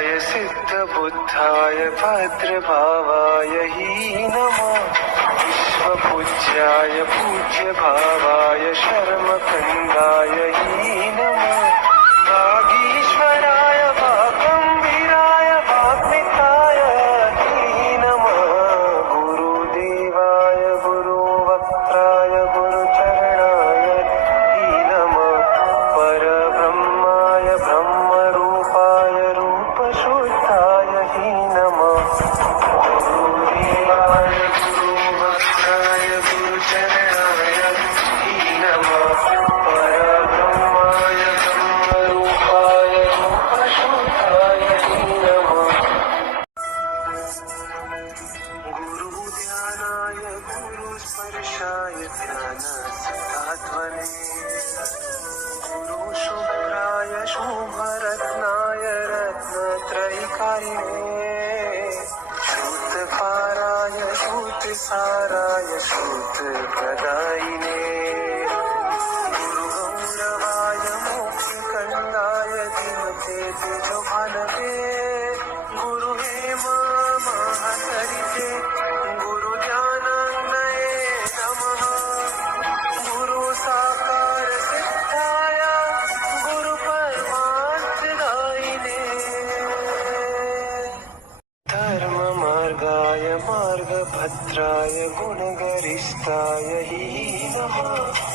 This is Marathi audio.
सिद्धबुद्धाय भद्रभावाय नमः। विश्वपूज्याय पूज्यभावाय शर्मखण्डाय नमः। वागीश्वराय वागम्भीराय वाग्मिताय नमः। गुरुदेवाय गुरुवक्त्राय गुरुचरणाय नमः। परब्रह्माय ब्रह्मरूपाय रूपशुद्धाय नमः। गुरुदेवाय गुरुवक्त्राय गुरुचरणाय नमः। परब्रह्माय ब्रह्मरूपाय रूपशुद्धाय नमः। गुरुध्यानाय गुरुस्पर्शाय ध्यानसिद्धात्मने। गुरुशुभ्राय शुभरत्नाय रत्नत्रयीकारिणे। शुद्धपाराय शुद्धसाराय शुद्धप्रदायिने। गुरुगौरवाय मोक्षकण्डाय धीमते तेजोभानवे। गुरु हेम महासरिते गुरुज्ञानाग्नये नमः। गुरु साकार सिद्धाय गुरु परमार्थदायिने। धर्म मार्गाय मार्गभद्राय गुणगरिष्ठाय नमः।